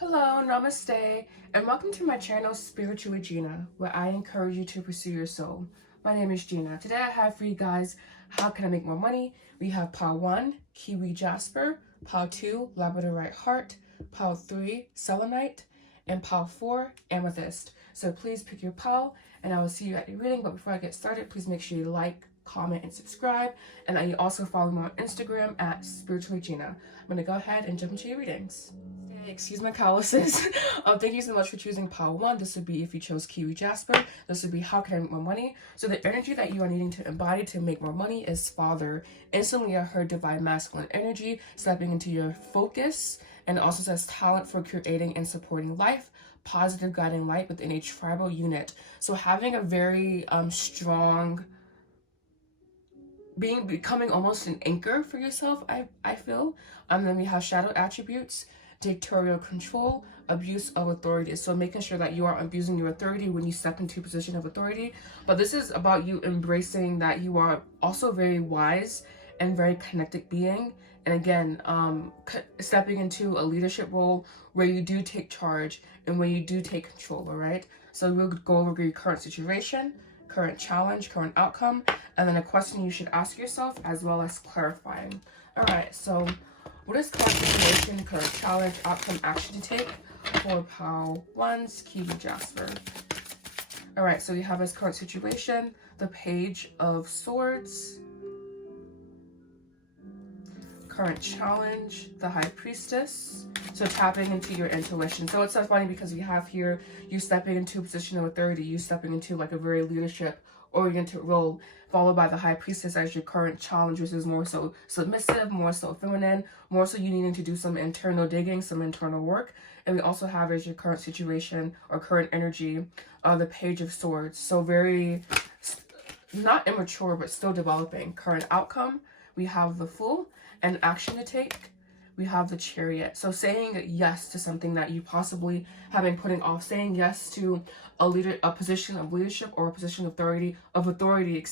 Hello, Namaste, and welcome to my channel, Spiritual with Gina, where I encourage you to pursue your soul. My name is Gina. Today I have for you guys, how can I make more money? We have Pile 1, Kiwi Jasper, Pile 2, Labradorite Heart, Pile 3, Selenite, and Pile 4, Amethyst. So please pick your pile, and I will see you at your reading. But before I get started, please make sure you like, comment, and subscribe, and that you also follow me on Instagram at Spiritually Gina. I'm going to go ahead and jump into your readings. Excuse my calluses. Thank you so much for choosing Pile 1. This would be if you chose Kiwi Jasper. This would be how can I make more money? So the energy that you are needing to embody to make more money is Father. Instantly I heard divine masculine energy stepping into your focus, and it also says talent for creating and supporting life, positive guiding light within a tribal unit. So having a very strong, becoming almost an anchor for yourself, I feel. Then we have shadow attributes, dictatorial control, abuse of authority. So making sure that you are abusing your authority when you step into a position of authority. But this is about you embracing that you are also very wise and very connected being. And again, stepping into a leadership role where you do take charge and where you do take control, all right? So we'll go over your current situation, current challenge, current outcome, and then a question you should ask yourself, as well as clarifying. All right, so what is current situation, current challenge, outcome, action to take for Pile 1's Kiwi Jasper? All right, so we have his current situation, the Page of Swords, current challenge, the High Priestess. So tapping into your intuition. So it's so funny because we have here you stepping into a position of authority, you stepping into like a very leadership oriented role, followed by the High Priestess as your current challenge, which is more so submissive, more so feminine, more so you needing to do some internal digging, some internal work. And we also have as your current situation or current energy, the Page of Swords. So very, not immature, but still developing. Current outcome, we have the Fool, and action to take, we have the Chariot. So saying yes to something that you possibly have been putting off, saying yes to a position of leadership or a position of authority,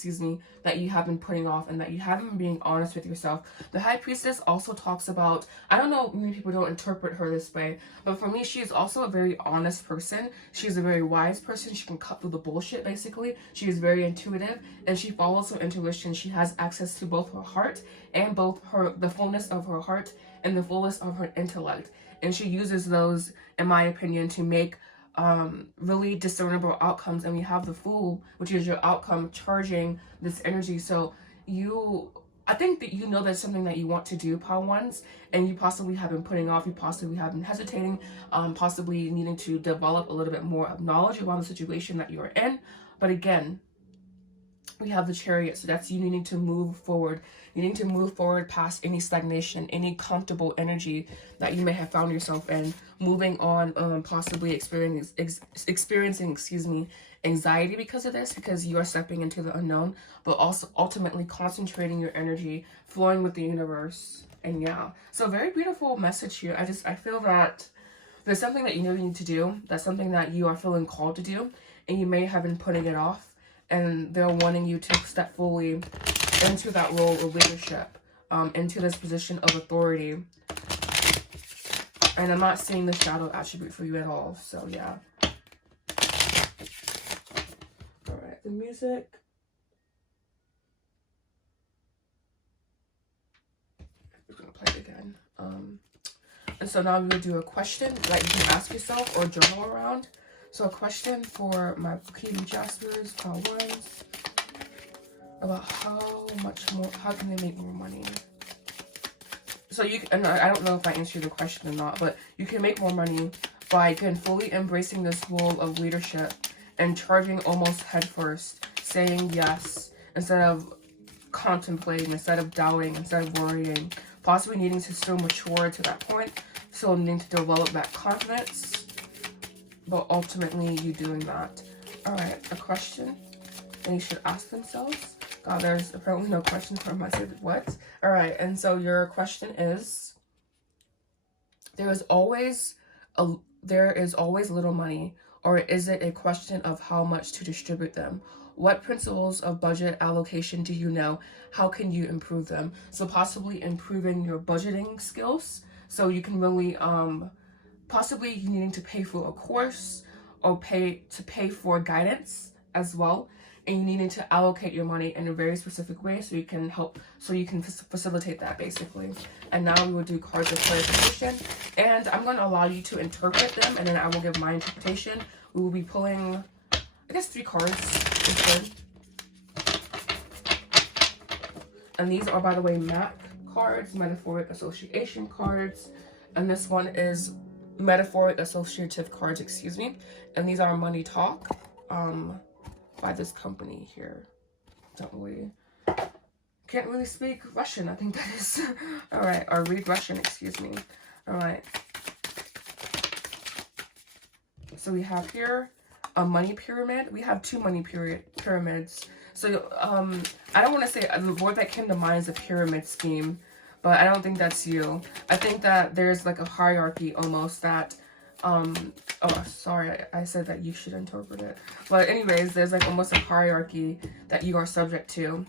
that you have been putting off and that you haven't been being honest with yourself. The High Priestess also talks about, I don't know, many people don't interpret her this way, but for me, she is also a very honest person. She's a very wise person. She can cut through the bullshit, basically. She is very intuitive and she follows her intuition. She has access to both her heart and the fullness of her heart and the fullest of her intellect, and she uses those, in my opinion, to make really discernible outcomes. And we have the Fool, which is your outcome, charging this energy. So I think that you know that's something that you want to do, Pile 1s, and you possibly have been putting off, you possibly have been hesitating, possibly needing to develop a little bit more of knowledge around the situation that you're in. But again, we have the Chariot, so that's you needing to move forward. You need to move forward past any stagnation, any comfortable energy that you may have found yourself in. Moving on, possibly experiencing, anxiety because of this, because you are stepping into the unknown, but also ultimately concentrating your energy, flowing with the universe. And yeah, so very beautiful message here. I feel that there's something that you know you need to do. That's something that you are feeling called to do, and you may have been putting it off. And they're wanting you to step fully into that role of leadership, into this position of authority. And I'm not seeing the shadow attribute for you at all. So yeah. All right, the music. I'm gonna play it again. And so now I'm gonna do a question that you can ask yourself or journal around. So a question for my Kiwi Jaspers, Pile 1s, about how can they make more money? So and I don't know if I answered the question or not, but you can make more money by, again, fully embracing this role of leadership and charging almost headfirst, saying yes, instead of contemplating, instead of doubting, instead of worrying, possibly needing to still mature to that point, still needing to develop that confidence, but ultimately you doing that. All right, a question they should ask themselves. God, there's apparently no question for my what? All right, and so your question is, there is always little money, or is it a question of how much to distribute them? What principles of budget allocation do you know? How can you improve them? So possibly improving your budgeting skills, so you can really possibly you needing to pay for a course or pay for guidance as well, and you needing to allocate your money in a very specific way so you can facilitate that basically. And now we will do cards of clarification, and I'm going to allow you to interpret them, and then I will give my interpretation. We will be pulling, I guess, 3 cards is good. And these are, by the way, MAC cards, metaphoric association cards, and this one is metaphoric associative cards, excuse me. And these are money talk by this company here. Can't really speak Russian, I think that is. All right, or read Russian, excuse me. All right. So we have here a money pyramid. We have 2 money pyramids. So I don't want to say, the word that came to mind is a pyramid scheme, but I don't think that's you. I think that there's like a hierarchy almost that, oh, sorry, I said that you should interpret it. But anyways, there's like almost a hierarchy that you are subject to.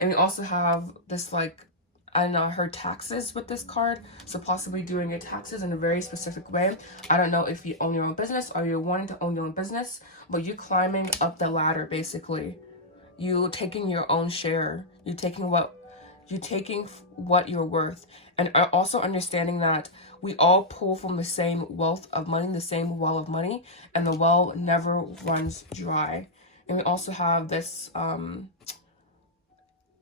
And we also have this, like, I don't know, I heard taxes with this card. So possibly doing your taxes in a very specific way. I don't know if you own your own business or you're wanting to own your own business, but you're climbing up the ladder basically. You taking your own share. You're taking what you're worth. And also understanding that we all pull from the same wealth of money, the same well of money, and the well never runs dry. And we also have this, I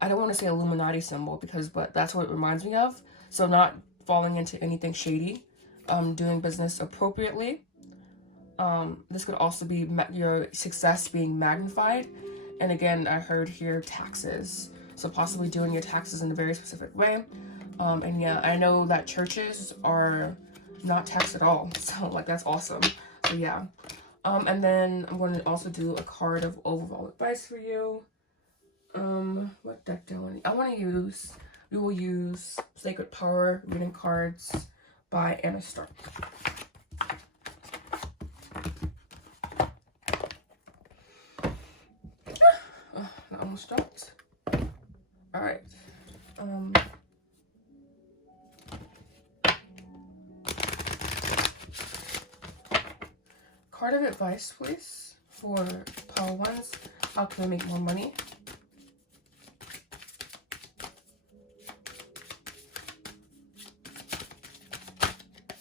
don't want to say Illuminati symbol but that's what it reminds me of. So not falling into anything shady, doing business appropriately. This could also be your success being magnified. And again, I heard here taxes. So possibly doing your taxes in a very specific way. And yeah, I know that churches are not taxed at all. So like, that's awesome. So yeah. And then I'm going to also do a card of overall advice for you. What deck do I want to use? We will use Sacred Power reading cards by Anna Stark. I almost dropped. All right. Card of advice, please, for Power Ones. How can we make more money?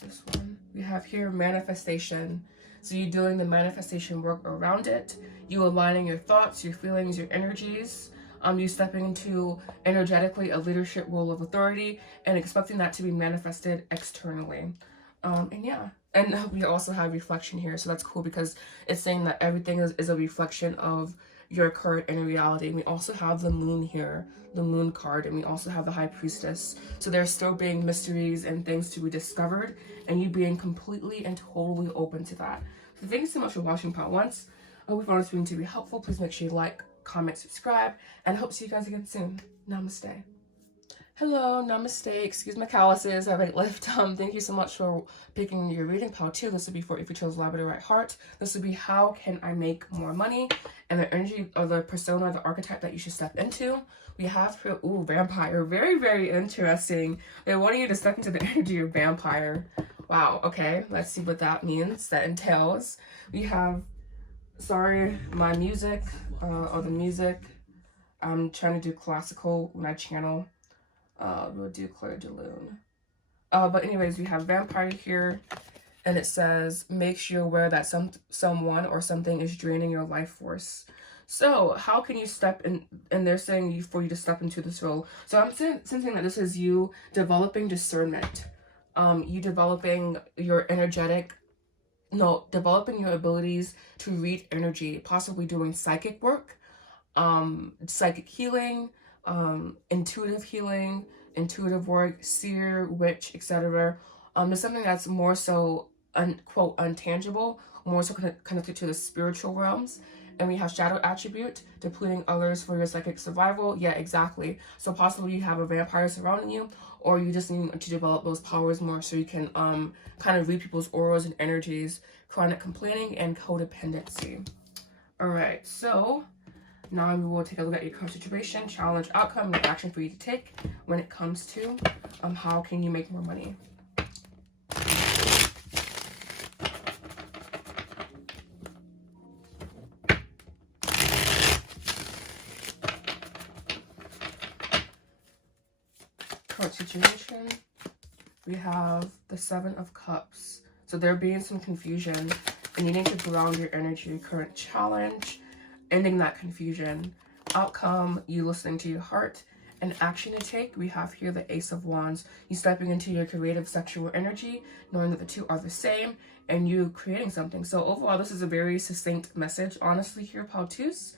This one. We have here manifestation. So you're doing the manifestation work around it. You aligning your thoughts, your feelings, your energies. You stepping into energetically a leadership role of authority and expecting that to be manifested externally. And yeah. And we also have reflection here. So that's cool because it's saying that everything is a reflection of your current inner reality. And we also have the moon here, the moon card, and we also have the high priestess. So there's still being mysteries and things to be discovered, and you being completely and totally open to that. So thank you so much for watching Part 1. I hope you found this video to be helpful. Please make sure you like, comment, subscribe, and I hope to see you guys again soon. Namaste. Hello, namaste. Excuse my calluses. I have a lift. Thank you so much for picking your reading. Part 2. This would be for if you chose Love with the Right Heart. This would be how can I make more money, and the energy or the persona, the archetype that you should step into. We have here, ooh, vampire. Very, very interesting. They want you to step into the energy of vampire. Wow. Okay. Let's see what that means. That entails. We have, sorry, my music, or the music. I'm trying to do classical when I channel. We'll do Claire de Lune. But anyways, we have vampire here, and it says, makes you aware that someone or something is draining your life force. So how can you step in, and they're saying for you to step into this role. So I'm sensing that this is you developing discernment. You developing your developing your abilities to read energy, possibly doing psychic work, psychic healing, intuitive healing, intuitive work, seer, witch, etc. It's something that's more so quote untangible, more so connected to the spiritual realms. And we have shadow attribute, depleting others for your psychic survival. Yeah, exactly. So possibly you have a vampire surrounding you, or you just need to develop those powers more so you can kind of read people's auras and energies, chronic complaining, and codependency. All right, so now we will take a look at your current situation, challenge, outcome, and action for you to take when it comes to how can you make more money. current situation, we have the Seven of Cups. So there being some confusion and you need to ground your energy. Current challenge, ending that confusion. Outcome, you listening to your heart. And action to take, we have here the Ace of Wands. You stepping into your creative sexual energy, knowing that the two are the same, and you creating something. So overall, this is a very succinct message, honestly, here, Paltus.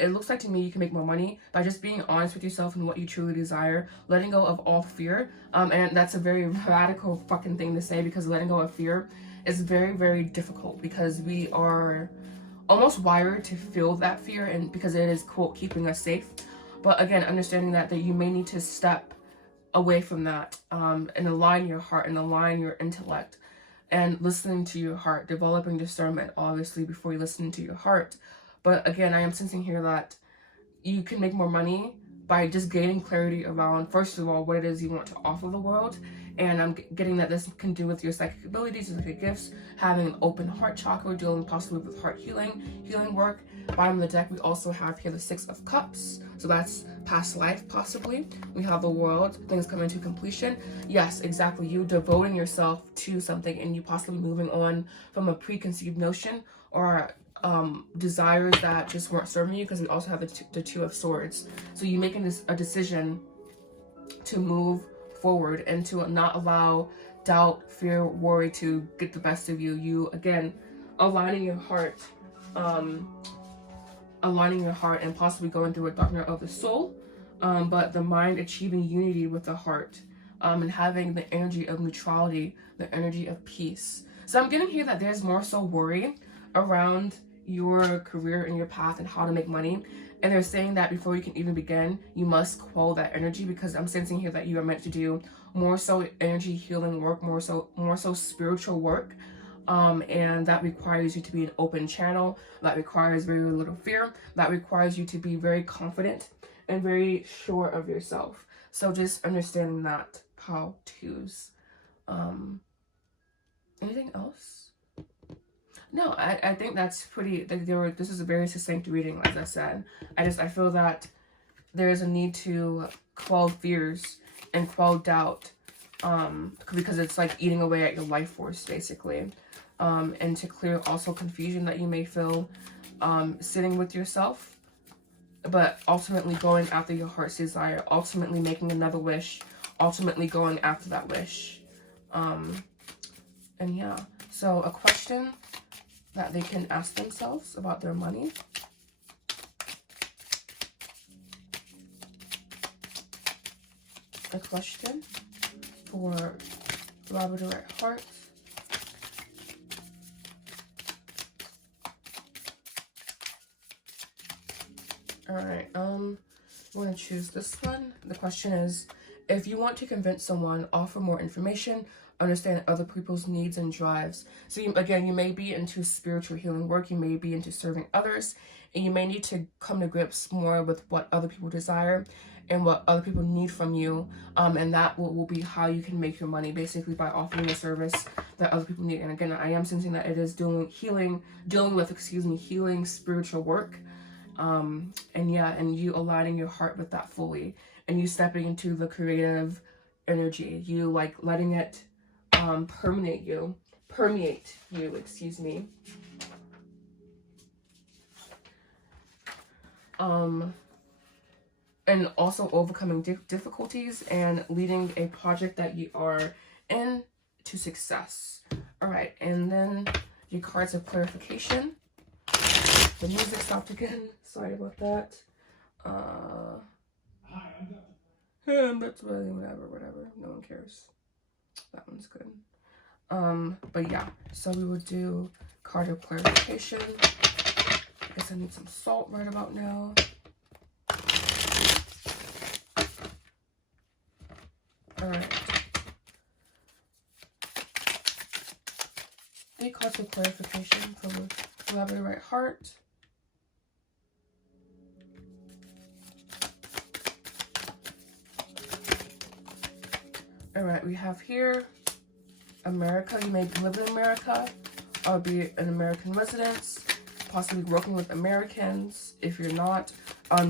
It looks like to me you can make more money by just being honest with yourself and what you truly desire, letting go of all fear. And that's a very radical fucking thing to say, because letting go of fear is very, very difficult, because we are almost wired to feel that fear, and because it is, quote, keeping us safe. But again, understanding that you may need to step away from that, and align your heart and align your intellect, and listening to your heart, developing discernment, obviously, before you listen to your heart. But again, I am sensing here that you can make more money by just gaining clarity around, first of all, what it is you want to offer the world. And I'm getting that this can do with your psychic abilities, your psychic gifts, having an open heart chakra, dealing possibly with heart healing work. Bottom of the deck, we also have here the Six of Cups. So that's past life, possibly. We have the World, things coming to completion. Yes, exactly. You devoting yourself to something, and you possibly moving on from a preconceived notion or desires that just weren't serving you, because we also have the Two of Swords. So you making a decision to move forward and to not allow doubt, fear, worry to get the best of you. You, again, aligning your heart and possibly going through a dark night of the soul, but the mind achieving unity with the heart, and having the energy of neutrality, the energy of peace. So I'm getting here that there's more so worry around your career and your path and how to make money. And they're saying that before you can even begin, you must quell that energy, because I'm sensing here that you are meant to do more so energy healing work, more so spiritual work. And that requires you to be an open channel. That requires very little fear. That requires you to be very confident and very sure of yourself. So just understanding that, Paltus. Anything else? No, I think that's pretty, this is a very succinct reading, as I said. I feel that there is a need to quell fears and quell doubt, because it's like eating away at your life force, basically. And to clear also confusion that you may feel sitting with yourself, but ultimately going after your heart's desire, ultimately making another wish, ultimately going after that wish. And yeah, so a question that they can ask themselves about their money. A question for Labradorite Heart. Alright, I'm going to choose this one. The question is, if you want to convince someone, offer more information, understand other people's needs and drives. So again, you may be into spiritual healing work, you may be into serving others, and you may need to come to grips more with what other people desire and what other people need from you. And that will be how you can make your money, basically by offering a service that other people need. And again, I am sensing that it is dealing with healing spiritual work. And yeah, and you aligning your heart with that fully, and you stepping into the creative energy, you like letting it permeate you, excuse me. And also overcoming difficulties and leading a project that you are in to success. All right, and then your cards of clarification. The music stopped again. Sorry about that. That's really whatever. No one cares. That one's good. But yeah, so we will do card of clarification. I guess I need some salt right about now. Alright. 8 cards of clarification from Labradorite Heart. Alright, we have here America. You may live in America or be an American resident, possibly working with Americans. If you're not,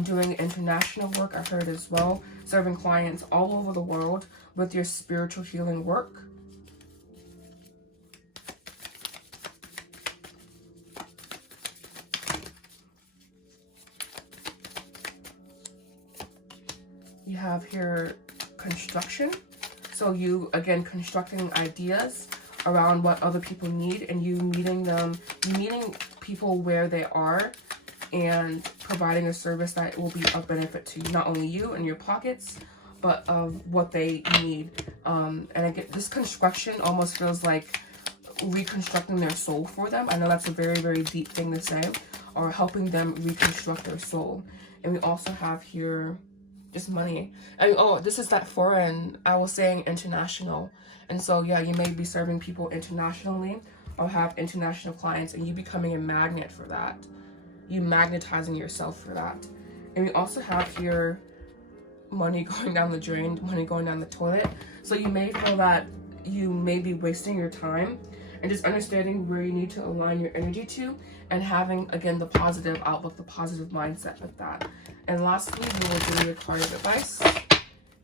doing international work, I heard as well, serving clients all over the world with your spiritual healing work. You have here construction. So you, again, constructing ideas around what other people need, and you meeting people where they are and providing a service that will be of benefit to not only you and your pockets, but of what they need. And again, this construction almost feels like reconstructing their soul for them. I know that's a very, very deep thing to say, or helping them reconstruct their soul. And we also have here just money. I mean, oh, this is that foreign, I was saying international. And so, yeah, you may be serving people internationally or have international clients, and you becoming a magnet for that. You magnetizing yourself for that. And we also have here money going down the drain, money going down the toilet. So you may feel that you may be wasting your time, and just understanding where you need to align your energy to, and having, again, the positive outlook, the positive mindset with that. And lastly, we will do your card of advice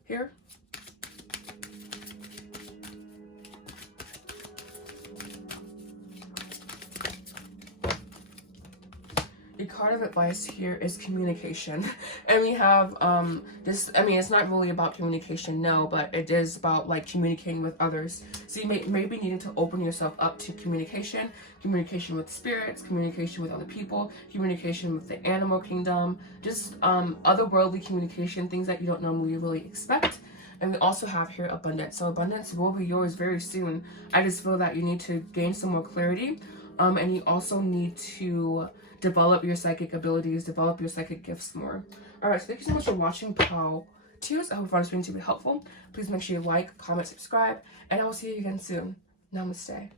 here. The card of advice here is communication. And we have this, I mean, it's not really about communication, no, but it is about like communicating with others. So you may be needing to open yourself up to communication with spirits, communication with other people, communication with the animal kingdom, just otherworldly communication, things that you don't normally really expect. And we also have here abundance. So abundance will be yours very soon. I just feel that you need to gain some more clarity, and you also need to develop your psychic abilities, develop your psychic gifts more. All right, so thank you so much for watching Pal Tears. I hope it's going to be helpful. Please make sure you like, comment, subscribe, and I will see you again soon. Namaste.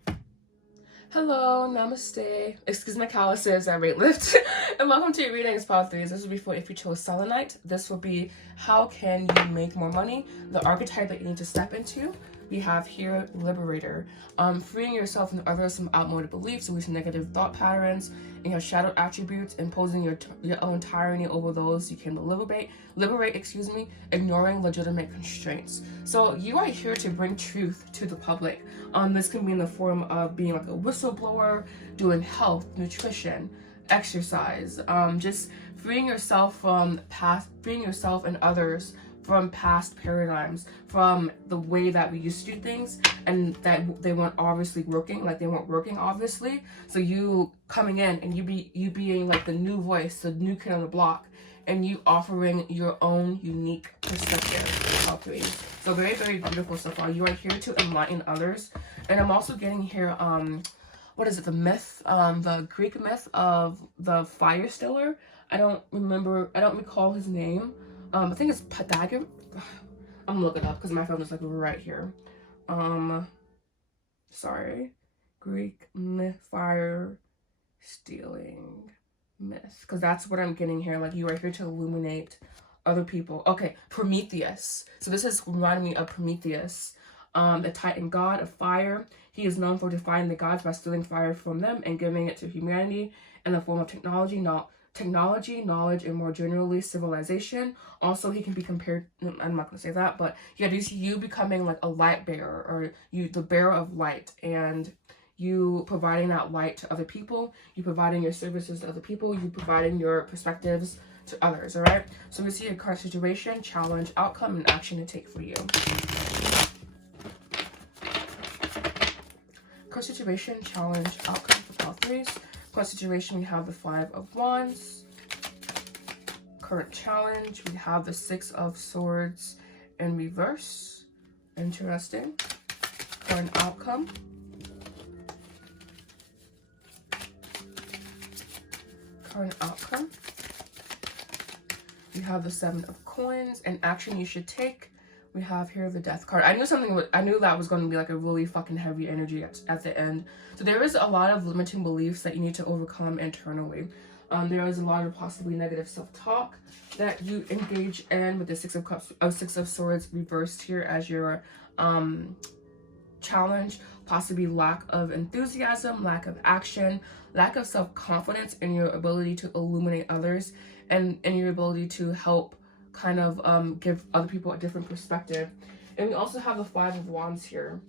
Hello, namaste. Excuse my calluses, I rate lift. And welcome to your readings, Pal 3s. This will be for if you chose selenite. This will be how can you make more money, the archetype that you need to step into. We have here liberator, freeing yourself and others from outmoded beliefs, releasing negative thought patterns, and your shadow attributes, imposing your own tyranny over those you can liberate, ignoring legitimate constraints. So you are here to bring truth to the public. This can be in the form of being like a whistleblower, doing health, nutrition, exercise, just freeing yourself and others from past paradigms, from the way that we used to do things, and that they weren't obviously working, obviously. So you coming in and you being like the new voice, the new kid on the block, and you offering your own unique perspective. So very, very beautiful so far. You are here to enlighten others. And I'm also getting here, what is it, the myth, the Greek myth of the fire stiller. I don't recall his name. I think it's Pythagoras. I'm gonna look it up because my phone is like right here. Sorry. Greek myth, fire stealing myth. Because that's what I'm getting here. Like, you are here to illuminate other people. Okay, Prometheus. So this is reminding me of Prometheus, the Titan god of fire. He is known for defying the gods by stealing fire from them and giving it to humanity in the form of technology, knowledge, and more generally civilization. Also, he can be compared, I'm not gonna say that, but yeah, you becoming like a light bearer, or you the bearer of light, and you providing that light to other people, you providing your services to other people, you providing your perspectives to others. All right, so we see a current situation, challenge, outcome, and action to take for you. Current situation, challenge, outcome for all threes. Current situation, we have the 5 of Wands. Current challenge, we have the 6 of Swords in reverse. Interesting. Current outcome. Current outcome. We have the 7 of Coins, and action you should take. We have here the Death card. I knew that was going to be like a really fucking heavy energy at the end. So there is a lot of limiting beliefs that you need to overcome internally. There is a lot of possibly negative self-talk that you engage in with the 6 of Cups, 6 of Swords reversed here as your challenge. Possibly lack of enthusiasm, lack of action, lack of self-confidence in your ability to illuminate others, and your ability to help kind of give other people a different perspective. And we also have the Five of Wands here.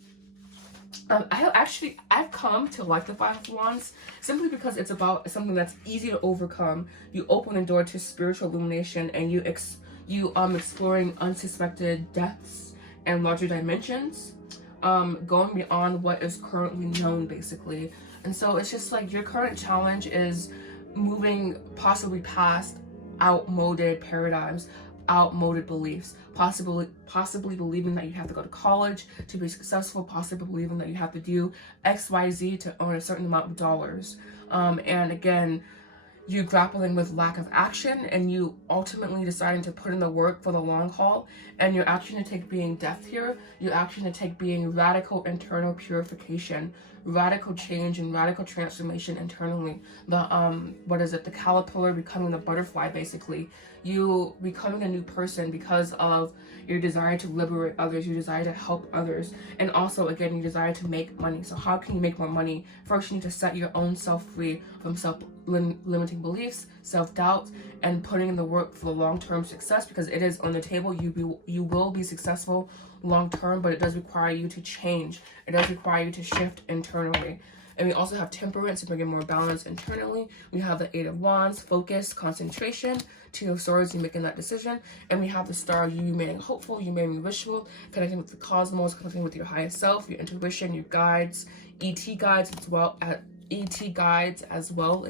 I've come to like the Five of Wands simply because it's about something that's easy to overcome. You open a door to spiritual illumination, and you exploring unsuspected depths and larger dimensions, going beyond what is currently known, basically. And so it's just like your current challenge is moving possibly past outmoded paradigms, outmoded beliefs, possibly believing that you have to go to college to be successful, possibly believing that you have to do XYZ to earn a certain amount of dollars. And again, you grappling with lack of action, and you ultimately deciding to put in the work for the long haul. And your action to take being death here, your action to take being radical internal purification, radical change and radical transformation internally. The caterpillar becoming the butterfly, basically. You becoming a new person because of your desire to liberate others, your desire to help others, and also, again, your desire to make money. So how can you make more money? First, you need to set your own self free from self-limiting beliefs, self-doubt, and putting in the work for the long-term success, because it is on the table. You will be successful long-term, but it does require you to change. It does require you to shift internally. And we also have Temperance to bring in more balance internally. We have the Eight of Wands, focus, concentration, Two of Swords, you making that decision. And we have the Star, you remaining hopeful, you remaining wishful, connecting with the cosmos, connecting with your highest self, your intuition, your guides, ET guides as well,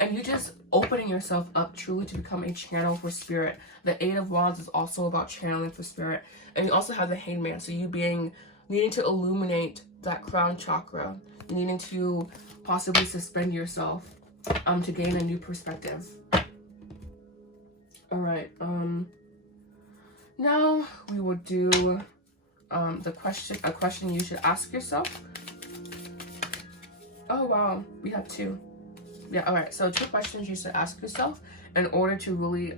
and you just opening yourself up truly to become a channel for spirit. The Eight of Wands is also about channeling for spirit. And you also have the Hangman, so you needing to illuminate that crown chakra, needing to possibly suspend yourself to gain a new perspective. All right, now we will do a question you should ask yourself. Oh wow, we have two. Yeah, all right, so 2 questions you should ask yourself in order to really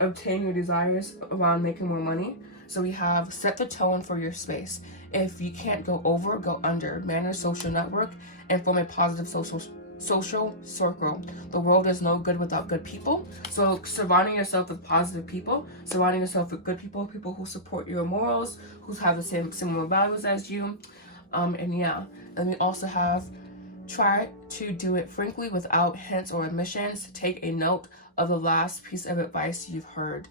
obtain your desires around making more money. So we have set the tone for your space. If you can't go over, go under. Manage social network and form a positive social circle. The world is no good without good people. So surrounding yourself with positive people, surrounding yourself with good people, people who support your morals, who have the similar values as you. And yeah, and we also have try to do it frankly without hints or omissions. Take a note of the last piece of advice you've heard.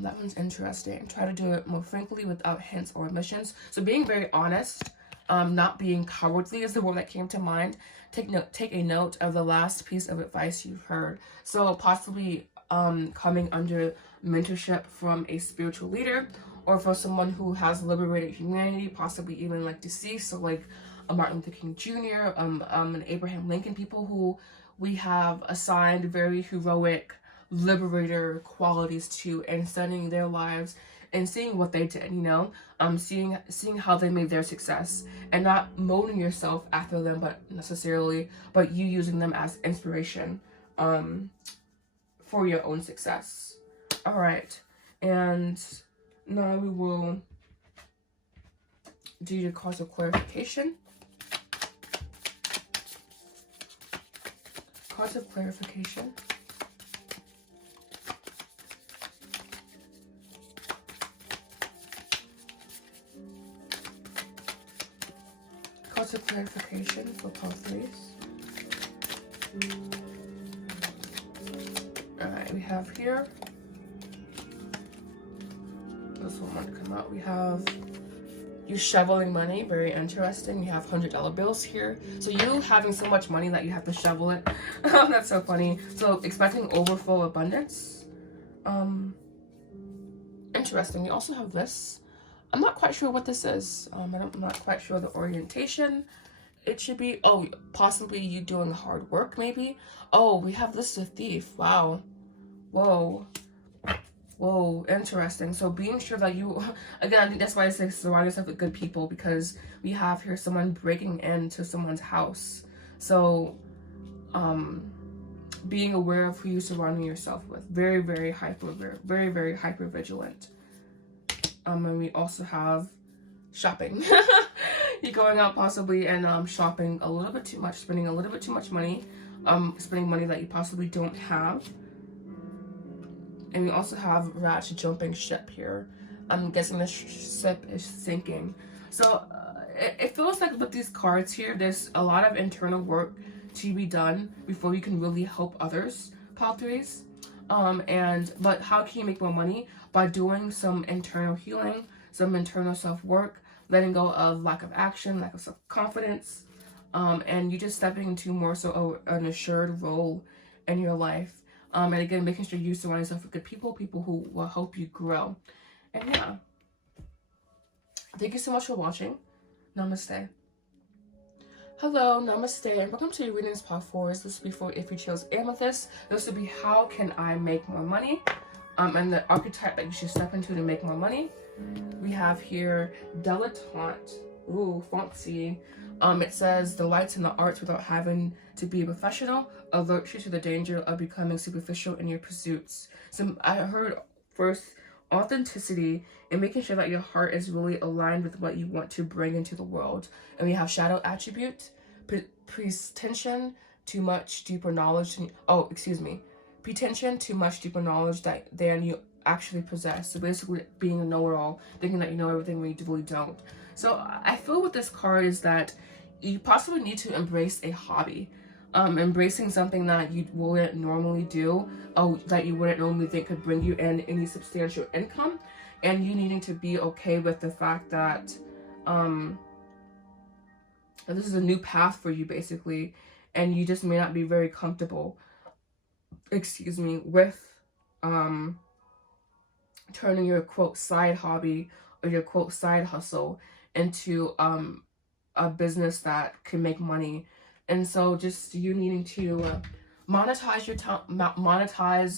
That one's interesting. Try to do it more frankly without hints or omissions. So being very honest, not being cowardly is the word that came to mind. Take a note of the last piece of advice you've heard. So possibly coming under mentorship from a spiritual leader, or for someone who has liberated humanity, possibly even like deceased, so like a Martin Luther King Jr., an Abraham Lincoln, people who we have assigned very heroic liberator qualities to, and studying their lives and seeing what they did, seeing how they made their success, and not molding yourself after them, but you using them as inspiration for your own success. All right, and now we will do your cause of clarification. Cause of clarification. Cause of clarification for call 3s. Alright, we have here. This one want to come out. We have you shoveling money, very interesting. You have $100 bills here. So you having so much money that you have to shovel it. That's so funny. So expecting overflow abundance. Interesting. We also have this. I'm not quite sure what this is. I'm not quite sure the orientation. It should be, possibly you doing hard work, maybe. Oh, we have this, a thief. Wow. Whoa, interesting. So being sure that you, again, I think that's why I say surround yourself with good people, because we have here someone breaking into someone's house. So, being aware of who you're surrounding yourself with. Very, very hyper vigilant. And we also have shopping. You're going out possibly and shopping a little bit too much, spending a little bit too much money spending money that you possibly don't have. And we also have Ratch jumping ship here. I'm guessing the ship is sinking. So it feels like with these cards here, there's a lot of internal work to be done before you can really help others, pile threes. But how can you make more money? By doing some internal healing, some internal self-work, letting go of lack of action, lack of self-confidence, and you just stepping into more so an assured role in your life. And again, making sure you surround yourself with good people, people who will help you grow. And yeah, thank you so much for watching. Namaste. Hello, namaste, and welcome to your readings part 4. This will be for if you chose amethyst. This will be how can I make more money, and the archetype that you should step into to make more money. We have here dilettante. Ooh, fancy. It says the lights in the arts without having to be a professional alert you to the danger of becoming superficial in your pursuits. So I heard first authenticity and making sure that your heart is really aligned with what you want to bring into the world. And we have shadow attribute, pretension, too much deeper knowledge. Pretension, too much deeper knowledge than you actually possess. So basically being a know-it-all, thinking that you know everything when you really don't. So I feel with this card is that you possibly need to embrace a hobby. Embracing something that you wouldn't normally do, that you wouldn't normally think could bring you in any substantial income, and you needing to be okay with the fact that this is a new path for you basically, and you just may not be very comfortable, with turning your quote side hobby or your quote side hustle into a business that can make money. And so just you needing to monetize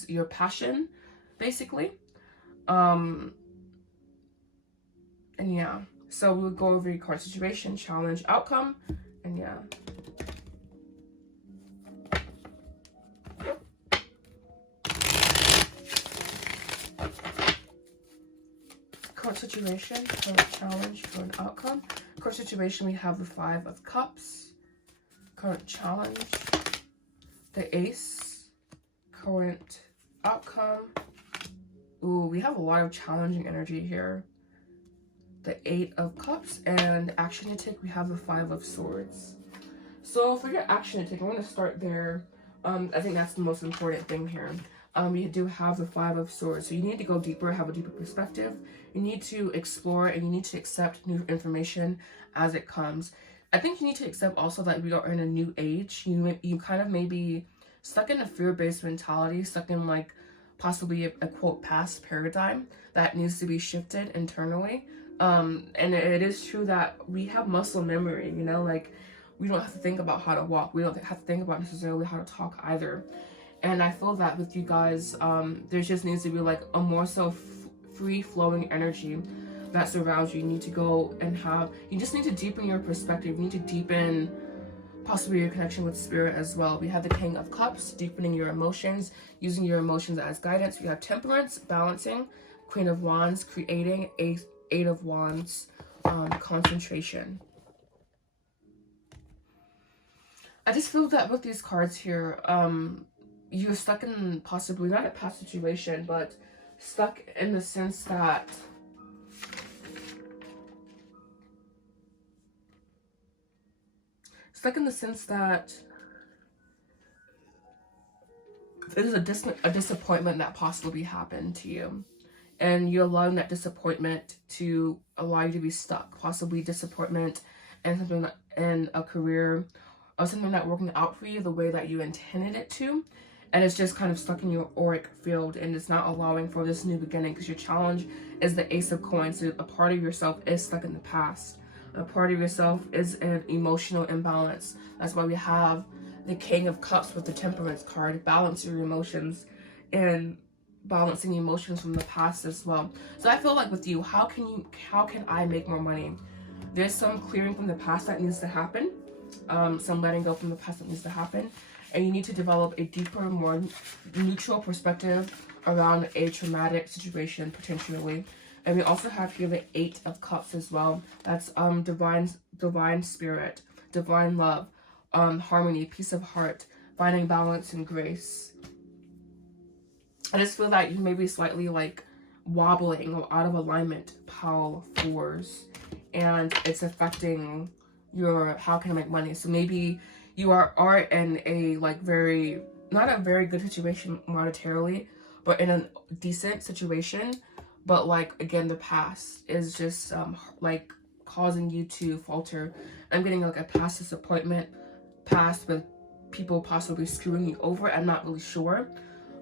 your passion basically. And yeah, so we'll go over your card situation, challenge, outcome, and yeah. Current situation, current challenge, current outcome. Current situation, we have the 5 of Cups. Current challenge, the Ace. Current outcome. Ooh, we have a lot of challenging energy here. The 8 of Cups, and action to take, we have the 5 of Swords. So for your action to take, I'm going to start there. I think that's the most important thing here. We do have the 5 of Swords, so you need to go deeper, have a deeper perspective. You need to explore, and you need to accept new information as it comes. I think you need to accept also that we are in a new age. You kind of may be stuck in a fear-based mentality, stuck in like possibly a quote past paradigm that needs to be shifted internally. And it is true that we have muscle memory, you know, like we don't have to think about how to walk. We don't have to think about necessarily how to talk either. And I feel that with you guys, there just needs to be like a more so free-flowing energy that surrounds you. You need to go and you just need to deepen your perspective. You need to deepen possibly your connection with spirit as well. We have the King of Cups, deepening your emotions, using your emotions as guidance. We have Temperance, balancing, Queen of Wands, creating, Eight of Wands, concentration. I just feel that with these cards here, you're stuck in possibly not a past situation, but stuck in the sense that there's a disappointment that possibly happened to you, and you're allowing that disappointment to allow you to be stuck. Possibly disappointment and something that, in a career or something not working out for you the way that you intended it to, and it's just kind of stuck in your auric field, and it's not allowing for this new beginning, because your challenge is the Ace of Coins. So a part of yourself is stuck in the past. A part of yourself is an emotional imbalance. That's why we have the King of Cups with the Temperance card. Balance your emotions, and balancing emotions from the past as well. So I feel like with you, how can I make more money? There's some clearing from the past that needs to happen. Some letting go from the past that needs to happen. And you need to develop a deeper, more neutral perspective around a traumatic situation, potentially. And we also have here the 8 of Cups as well. That's divine spirit, divine love, harmony, peace of heart, finding balance and grace. I just feel that you may be slightly like wobbling or out of alignment, pile 4s, and it's affecting your how can I make money. So maybe you are in a like very, not a very good situation monetarily, but in a decent situation, but like again the past is just like causing you to falter. I'm getting like a past disappointment, past with people possibly screwing you over. I'm not really sure,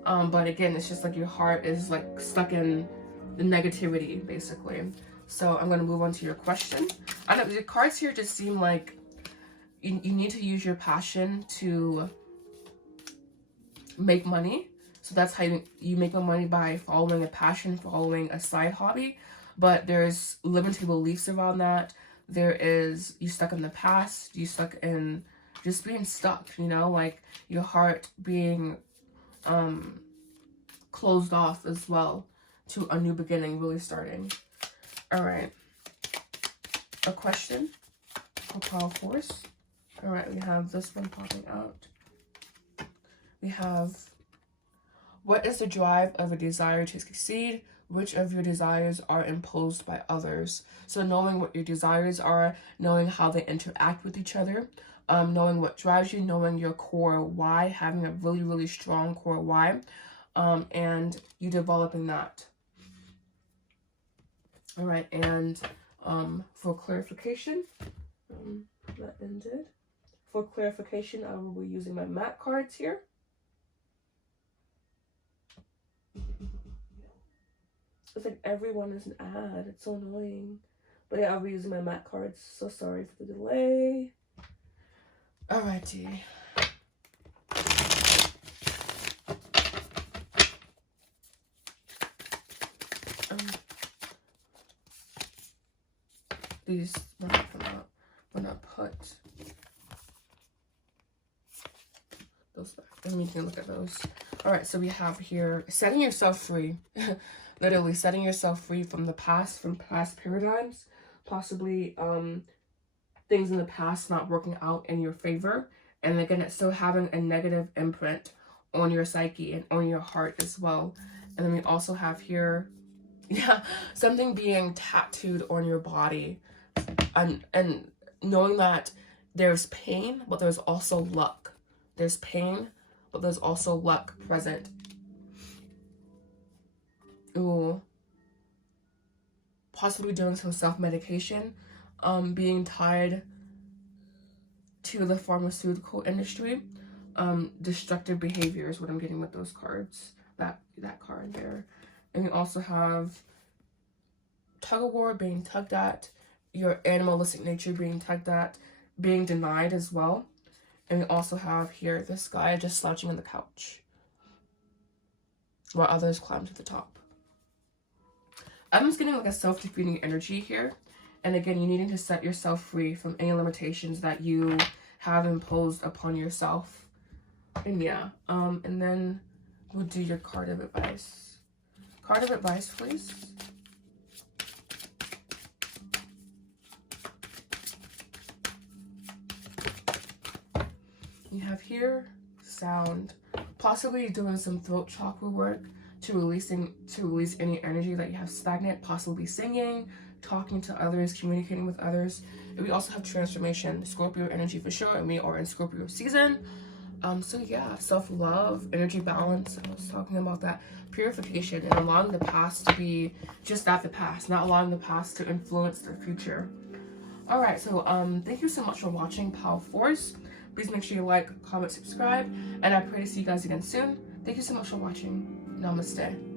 but again, it's just like your heart is like stuck in the negativity basically. So I'm going to move on to your question. I know the cards here just seem like you need to use your passion to make money. So that's how you make money, by following a passion, following a side hobby. But there's limiting beliefs around that. There is you stuck in the past, you stuck in just being stuck, you know, like your heart being closed off as well to a new beginning, really starting. All right. A question for Power Force. All right, we have this one popping out. We have, what is the drive of a desire to succeed? Which of your desires are imposed by others? So knowing what your desires are, knowing how they interact with each other, knowing what drives you, knowing your core why, having a really, really strong core why, and you developing that. All right, and for clarification, that ended. For clarification, I will be using my mat cards here. It's like everyone is an ad. It's so annoying. But yeah, I'll be using my mat cards. So sorry for the delay. Alrighty. These when I come out, when I put those back, and we can look at those. All right, so we have here setting yourself free. Literally setting yourself free from the past, from past paradigms, possibly things in the past not working out in your favor, and again, it's still having a negative imprint on your psyche and on your heart as well. And then we also have here, something being tattooed on your body, and knowing that there's pain, but there's also luck. There's pain, but there's also luck present. Ooh. Possibly doing some self-medication, being tied to the pharmaceutical industry, destructive behavior is what I'm getting with those cards, that card there. And we also have tug of war, being tugged at, your animalistic nature being tugged at, being denied as well. And we also have here this guy just slouching on the couch while others climb to the top. I'm just getting like a self-defeating energy here. And again, you needing to set yourself free from any limitations that you have imposed upon yourself. And yeah, and then we'll do your card of advice. Card of advice, please. You have here sound, possibly doing some throat chakra work to release any energy that you have stagnant, possibly singing, talking to others, communicating with others. And we also have transformation, Scorpio energy for sure, and we are in Scorpio season. So yeah, self-love, energy balance, I was talking about that, purification, and allowing the past to be just that, the past, not allowing the past to influence the future. All right, so thank you so much for watching Power Force. Please make sure you like, comment, subscribe, and I pray to see you guys again soon. Thank you so much for watching. Namaste.